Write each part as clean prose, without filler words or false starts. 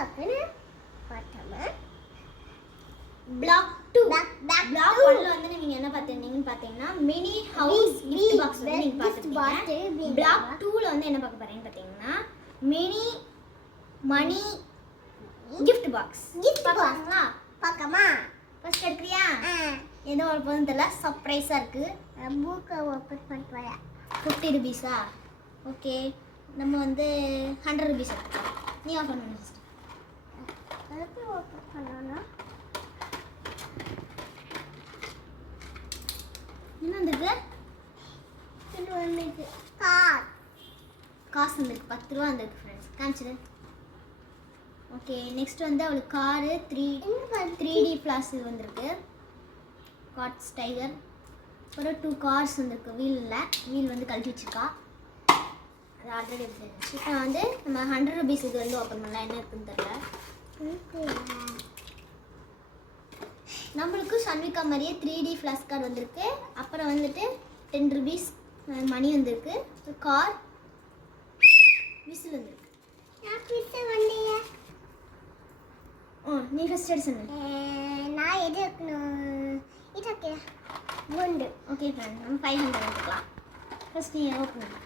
இருக்குன்னு பார்த்தோமா. Black 2 black 1ல வந்து நீங்க என்ன பார்த்தீங்கன்னு பார்த்தீங்கன்னா மினி ஹவுஸ் கிஃப்ட் பாக்ஸ் வந்து நீங்க பார்த்துட்டீங்க. பிளாக் 2ல வந்து என்ன பார்க்க போறீங்கன்னு பார்த்தீங்கன்னா மினி மணி கிஃப்ட் பாக்ஸ் பார்க்கலாங்களா? பார்க்கமா. ஃபர்ஸ்ட் எடுக்கறியா? ஏதோ ஒரு போதும் தெரியல, சர்ப்ரைஸா இருக்கு. புக்கை ஓப்பன் பண்ணுவாயா? 50 ரூபீஸா? ஓகே, நம்ம வந்து 100 ரூபீஸ் எடுத்துக்கலாம். நீ ஓப்பன் பண்ணு ஃபர்ஸ்ட். எப்படி ஓப்பன் பண்ணணும்? என்ன வந்திருக்கு? இது வந்துருக்கு காசு வந்திருக்கு, 10 ரூபா வந்திருக்கு ஃப்ரெண்ட்ஸ். காமிச்சிடு. ஓகே, நெக்ஸ்ட் வந்து அவளுக்கு காரு 3D ஃபிளாஷ் இது வந்திருக்கு. காட்ஸ் டைகர். ஒரு 2 கார்ஸ் வந்திருக்கு. வீல் வந்து கழட்டி வச்சிருக்கா. அது ஆல்ரெடி இருந்துச்சு. இப்போ வந்து நம்ம 100 ரூபீஸ் இது வந்து ஓப்பன் பண்ணலாம். என்ன இருக்குன்னு தெரியல. நம்மளுக்கு சன்விகா மாதிரியே 3D ஃபிளாஷ் கார் வந்திருக்கு. அப்புறம் வந்துட்டு 10 ரூபீஸ் மணி வந்திருக்கு. கார் விசில் வந்திருக்கு. நீ ஃபர்ஸ்ட் எடு சொன்ன. நான் எது வைக்கணும்? இது ஓகே. குண்டு. ஓகே ஃப்ரெண்ட், நம்ம 500 எடுத்துக்கலாம். ஃபர்ஸ்ட் நீ ஓப்பன் பண்ணு.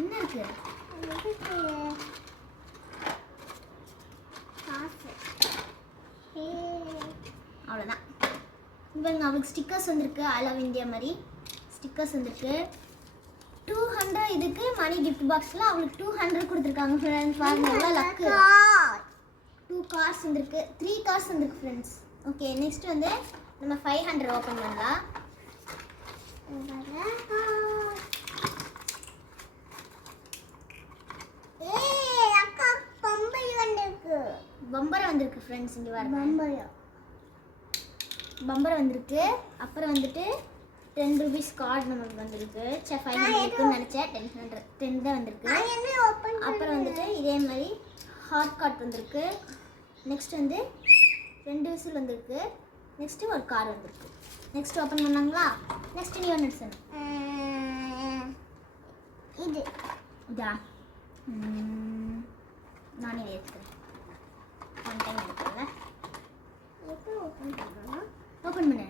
என்ன இருக்கு? அவ்வளோதான். இப்போ அவளுக்கு ஸ்டிக்கர்ஸ் வந்திருக்கு. ஐ லவ் இந்தியா மாதிரி ஸ்டிக்கர்ஸ் வந்திருக்கு. 200 இதுக்கு மணி கிஃப்ட் பாக்ஸில் அவளுக்கு 200 கொடுத்துருக்காங்க ஃப்ரெண்ட்ஸ். பாருங்க எவ்வளோ லக்கு. 2 கார்ஸ் வந்திருக்கு. 3 கார்ஸ் வந்திருக்கு ஃப்ரெண்ட்ஸ். ஓகே, நெக்ஸ்ட் வந்து நம்ம 500 ஓப்பன் பண்ணலாம். பம்பரை வந்திருக்கு ஃப்ரெண்ட்ஸ். இங்கே வர பம்பரை வந்திருக்கு. அப்புறம் வந்துட்டு 10 ரூபீஸ் கார்டு நமக்கு வந்திருக்கு. 500 இருக்குன்னு நினச்சேன். 10 தான் வந்திருக்கு. அப்புறம் வந்துட்டு இதே மாதிரி ஹாட் கார்ட் வந்திருக்கு. நெக்ஸ்ட் வந்து 2 விசில் வந்திருக்கு. நெக்ஸ்ட்டு ஒரு கார் வந்திருக்கு. நெக்ஸ்ட் ஓப்பன் பண்ணாங்களா? நெக்ஸ்ட் நீ ஒன்று சொன்ன. இதா நானே எடுத்துக்கிறேன். ஒன் டைம் எடுத்துக்கல. ஓப்பன் பண்ணு.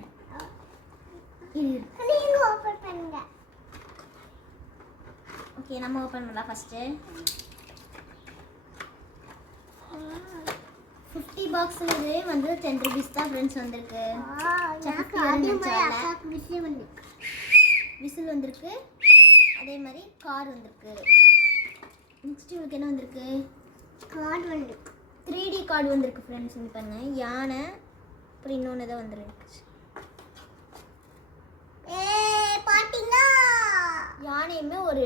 ஓகே, நம்ம ஓப்பன் பண்ணலாம். ஃபர்ஸ்ட்டு 50 பாக்ஸ்லவே வந்து 10 ரூபீஸ் தான் ஃப்ரெண்ட்ஸ் வந்திருக்கு. விசில் வந்திருக்கு. அதே மாதிரி கார் வந்திருக்கு. நெக்ஸ்ட் இவளுக்கு என்ன வந்திருக்கு? கார்டு வந்திருக்கு. 3D கார்டு வந்திருக்கு ஃப்ரெண்ட்ஸ். இங்கே பாருங்க, யானை அப்புறம் இன்னொன்று தான் வந்துருக்கு. யானையுமே ஒரு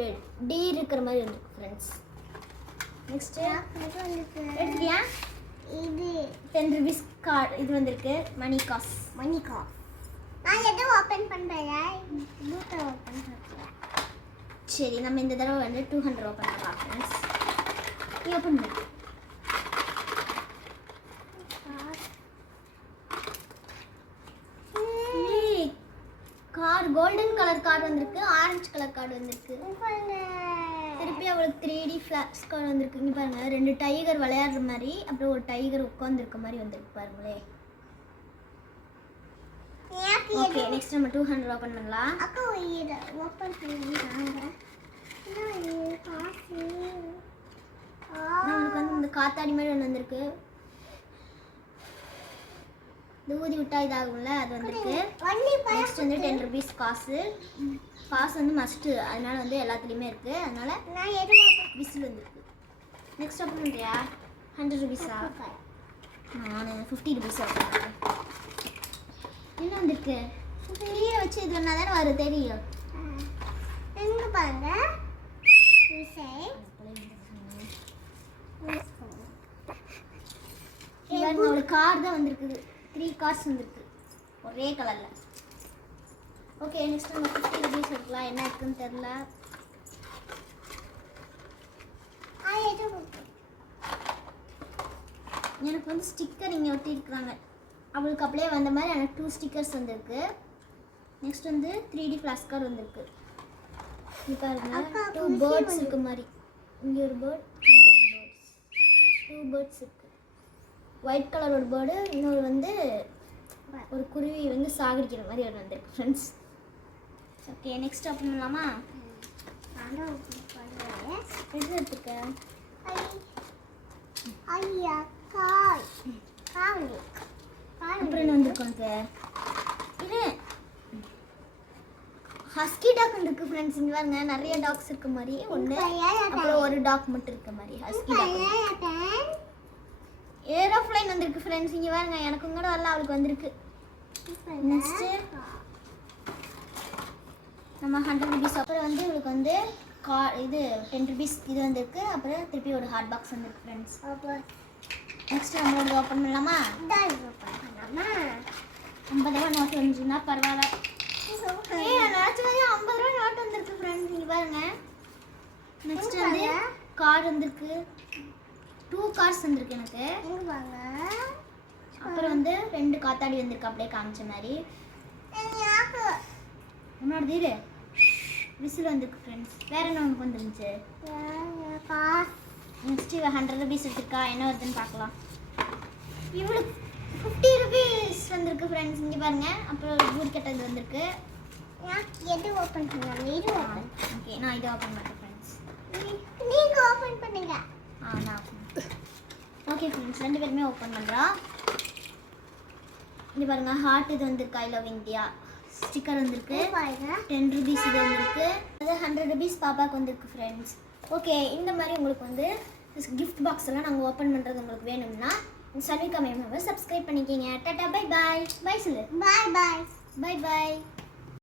டீர் இருக்கிற மாதிரி வந்துருக்கு ஃப்ரெண்ட்ஸ். நெக்ஸ்ட் எடுத்துக்கியா? இது 10 ரூபீஸ் கார்டு இது வந்திருக்கு. மணி காஸ். நான் எது ஓப்பன் பண்ணுறேன்? புக்கை ஓப்பன் பண்ணுறேன். சரி, நம்ம இந்த தடவை வந்து 200 ஓப்பன் பண்ணலாம் ஃப்ரெண்ட்ஸ். நீ ஓப்பன் பண்ணு. கார் கோல்டன் கலர் கார்டு வந்திருக்கு. ஆரஞ்சு கலர் கார்டு வந்திருக்கு. திருப்பி அவளுக்கு 3D ஃபிளாஷ் கார்டு வந்திருக்கு. இங்கே பாருங்க, 2 டைகர் விளையாடுற மாதிரி, அப்புறம் ஒரு டைகர் உட்காந்துருக்க மாதிரி வந்திருக்கு பாருங்களே. ஓகே, நெக்ஸ்ட் நம்ம 200 ஓப்பன் பண்ணலாம். அக்கா இத ஓப்பன் பண்ணிடுறாங்க. நமக்கு வந்து இந்த காத்தாடி மாதிரி ஒன்று வந்திருக்கு. இந்த ஊதி விட்டா இதாகும்ல, அது வந்திருக்கு. நெக்ஸ்ட் வந்து 10 ரூபீஸ் காசு. காசு வந்து மஸ்ட்டு, அதனால வந்து எல்லாத்துலேயுமே இருக்குது. அதனால விசில் வந்திருக்கு. நெக்ஸ்ட் ஓப்பன் பண்ணுறியா? 100 ரூபீஸா? நான் 50 ரூபீஸ் ஓப்பன் பண்ணுறேன். என்ன வந்திருக்கு? கீழே வச்சு இது ஒன்றா தானே வரும், தெரியும். எங்கே பாருங்க. ஒரு கார் தான் வந்திருக்குது. 3 கார்ஸ் வந்திருக்கு ஒரே கலரில். ஓகே, நெக்ஸ்ட் நம்ம 50 ரூபீஸ் எடுக்கலாம். என்ன இருக்குன்னு தெரில. எனக்கு வந்து ஸ்டிக்கர் இங்கே ஒட்டியிருக்கிறாங்க. அவளுக்கு அப்படியே வந்த மாதிரி எனக்கு 2 ஸ்டிக்கர்ஸ் வந்திருக்கு. நெக்ஸ்ட் வந்து 3D ஃப்ளாஷ் கார்டு வந்திருக்கு. இது பாருங்க அக்கா, 2 குருவி பேர்ட்ஸ் வந்து- இருக்கு மாதிரி. இங்க ஒரு பேர்ட், இங்க ஒரு பேர்ட்ஸ். 2 பேர்ட்ஸ் இருக்கு. ஒயிட் கலர் ஒரு பேர்டு, இன்னொரு வந்து ஒரு குருவி வந்து சாகடிக்கிற மாதிரி ஒரு வந்திருக்கு ஃப்ரெண்ட்ஸ். ஓகே நெக்ஸ்ட் ஓப்பன் பண்ணலாமா? நானும் open பண்றேன். எது எடுத்துக்க? ஐயா காய் காவலி அப்புறம் என்ன வந்திருக்கு உனக்கு? இது ஹஸ்கி டாக் வந்திருக்கு ஃப்ரெண்ட்ஸ். இங்க பாருங்க நிறைய டாக்ஸ் இருக்க மாதிரி ஒன்று, அப்புறம் ஒரு டாக் மட்டும் இருக்க மாதிரி ஹஸ்கி டாக். ஏரோப்ளைன் வந்திருக்கு ஃப்ரெண்ட்ஸ். இங்க பாருங்க எனக்கு கூட வரல, அவளுக்கு வந்திருக்கு. நெக்ஸ்ட் நம்ம 100 ருபீஸ். அப்புறம் வந்து இவளுக்கு வந்து இது 10 ருபீஸ் இது வந்திருக்கு. அப்புறம் திருப்பி ஒரு ஹாட் பாக்ஸ் வந்திருக்கு ஃப்ரெண்ட்ஸ். நெக்ஸ்ட் நம்மளோட ஓப்பன் பண்ணலாமா? 50 ரூபா நோட்டு வந்துச்சுன்னா பரவாயில்ல. நினச்ச மாதிரி 50 ரூபா நோட்டு வந்திருக்கு ஃப்ரெண்ட்ஸ். இங்கே பாருங்க. நெக்ஸ்ட் வந்து கார்டு வந்திருக்கு. 2 கார்ட்ஸ் வந்திருக்கு எனக்கு. அப்புறம் வந்து 2 காத்தாடி வந்திருக்கு அப்படியே காமிச்ச மாதிரி. உன்னோட தீரு விசில் வந்திருக்கு ஃப்ரெண்ட்ஸ். வேற என்ன உனக்கு வந்துருந்துச்சு? நெக்ஸ்ட் 100 ருபீஸ் எடுத்துருக்கா, என்ன வருதுன்னு பார்க்கலாம். இவளுக்கு 50 ருபீஸ் வந்திருக்கு ஃப்ரெண்ட்ஸ். இங்கே பாருங்க. அப்புறம் ஒரு கெட்டது வந்திருக்கு. எது ஓபன் பண்ணலாம்? ஓகே நான் இதை ஓப்பன் பண்ணுறேன் ஃப்ரெண்ட்ஸ். நீங்க ஓபன் பண்ணுங்க. நான் ஓகே ஃப்ரெண்ட்ஸ் 2 பேருமே ஓப்பன் பண்ணுறோம். இங்கே பாருங்க ஹார்ட் இது வந்திருக்கு. ஐ லவ் இந்தியா ஸ்டிக்கர் வந்திருக்கு. 10 ருபீஸ் இது வந்திருக்கு. அது 100 ருபீஸ் பாப்பாவுக்கு வந்திருக்கு ஃப்ரெண்ட்ஸ். ஓகே இந்த மாதிரி உங்களுக்கு வந்து கிஃப்ட் பாக்ஸ் எல்லாம் நாங்கள் ஓப்பன் பண்ணுறது உங்களுக்கு வேணும்னா சன்விகா மேம் சப்ஸ்கிரைப் பண்ணிக்கிங்க. Tata bye bye. பாய் சொல்லு. பாய் பாய். பாய் பாய்.